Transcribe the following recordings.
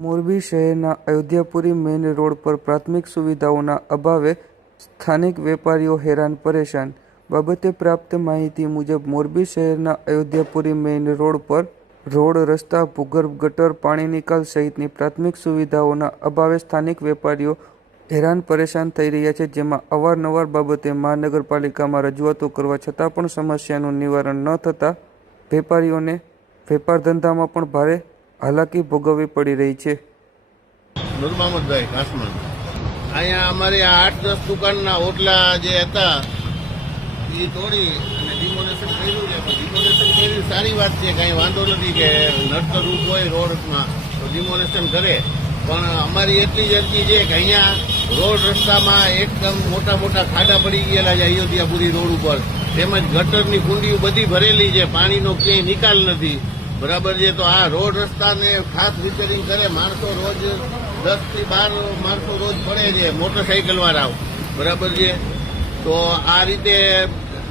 મોરબી શહેરના Ayodhyapuri main road પર પ્રાથમિક સુવિધાઓના અભાવે સ્થાનિક વેપારીઓ હેરાન પરેશાન. બાબતે પ્રાપ્ત માહિતી મુજબ, મોરબી શહેરના અયોધ્યાપુરી મેઇન રોડ પર રોડ, રસ્તા, ભૂગર્ભ, ગટર, પાણી નિકાલ સહિતની પ્રાથમિક સુવિધાઓના અભાવે સ્થાનિક વેપારીઓ હેરાન પરેશાન થઈ રહ્યા છે, જેમાં અવારનવાર બાબતે મહાનગરપાલિકામાં રજૂઆતો કરવા છતાં પણ સમસ્યાનું નિવારણ ન થતાં વેપારીઓને વેપાર ધંધામાં પણ ભારે હાલાકી ભોગવવી પડી રહી છે. નૂર મહમદભાઈ કાસમાન અહીંયા અમારી આઠ, દસ દુકાનના ઓટલા જે હતા એ તોડી અને ડિમોલેશન કર્યું છે. પણ ડિમોલેશન કર્યું, સારી વાત છે, કાંઈ વાંધો નથી કે નડતર રૂપ હોય રોડમાં, તો ડિમોલેશન કરે. પણ અમારી એટલી જ અરજી છે કે અહીંયા રોડ રસ્તામાં એકદમ મોટા મોટા ખાડા પડી ગયેલા છે, અયોધ્યાપુરી રોડ ઉપર. તેમજ ગટરની કુંડીઓ બધી ભરેલી છે, પાણીનો ક્યાંય નિકાલ નથી. બરાબર છે? તો આ રોડ રસ્તાને ખાસ રિપેરિંગ કરે માણસો રોજ દસથી બાર માણસો રોજ પડે છે મોટરસાઇકલ વાળાઓ બરાબર છે? તો આ રીતે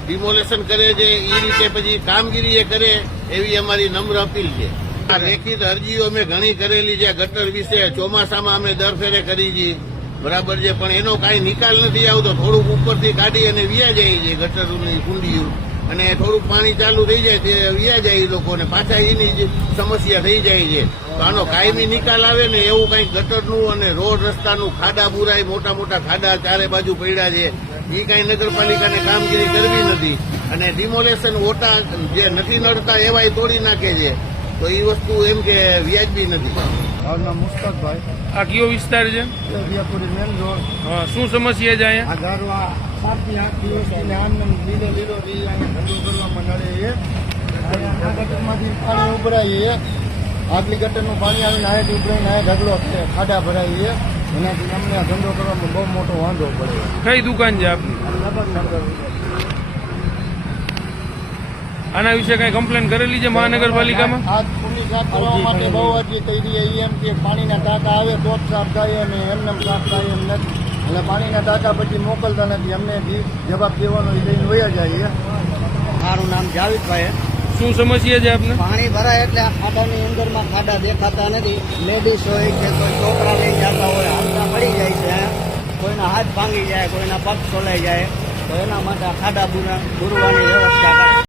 ડિમોલેશન કરે છે એ રીતે પછી કામગીરી એ કરે એવી અમારી નમ્ર અપીલ છે. આ લેખિત અરજીઓ અમે ઘણી કરેલી છે, ગટર વિશે ચોમાસામાં અમે દર ફેરે કરી છે. બરાબર છે? પણ એનો કાંઈ નિકાલ નથી આવતો. થોડુંક ઉપરથી કાઢી અને વ્યા જાય છે ગટરની કુંડીઓ. અને થોડુંક પાણી ચાલુ થઈ જાય તે વ્યા જાય એ લોકોને. પાછા એની જ સમસ્યા થઈ જાય છે. તો આનો કાયમી નિકાલ આવે ને એવું કંઈક ગટરનું અને રોડ રસ્તાનું ખાડા બુરાય મોટા મોટા ખાડા ચારે બાજુ પડ્યા છે એ કાંઈ નગરપાલિકાને કામગીરી કરવી નથી. અને ડિમોલેશન ઓટા જે નથી નડતા એવાય તોડી નાખે છે. તો એ વસ્તુ એમ કે વ્યાજબી નથી. મારું નામ મુસ્તકભાઈ આ કયો વિસ્તાર છે? Main road. શું સમસ્યા છે અહીંયા? સાતથી આઠ દિવસથી આમ લીલો લીલો રહી અહીંયા ધંધો કરવામાં નડે આ ગટરમાંથી પાણી ઉભરાય છે આગલી ગટરનું પાણી આવીને આયાથી ઉભરાઈને આયે ઢગલો છે ખાડા ભરાય છે એનાથી અમને આ ધંધો કરવામાં બહુ મોટો વાંધો પડે. કઈ દુકાન છે આપની? આના વિશે કઈ કમ્પ્લેન કરેલી છે મહાનગરપાલિકામાં? આ ભૂમિ સાફ કરવા માટે બહુ અરજી થઈ રહી એમ કે પાણીના ટાંકા આવે તો જ સાફ થાય અને એમને સાફ થાય એમ નથી. એટલે પાણીના ટાંકા પછી મોકલતા નથી. અમને બી જવાબ દેવાનો એ લઈને વયા જાય મારું નામ જાવેદભાઈ શું સમસ્યા છે આપને? પાણી ભરાય એટલે આ ખાડાની અંદરમાં ખાડા દેખાતા નથી. લેડીઝ હોય કે કોઈ છોકરા લઈ જતા હોય હાથમાં પડી જાય છે કોઈના હાથ ભાંગી જાય કોઈના પગ સોલાઈ જાય તો એના માટે આ ખાડા બુરા બુરવાની વ્યવસ્થા કરે.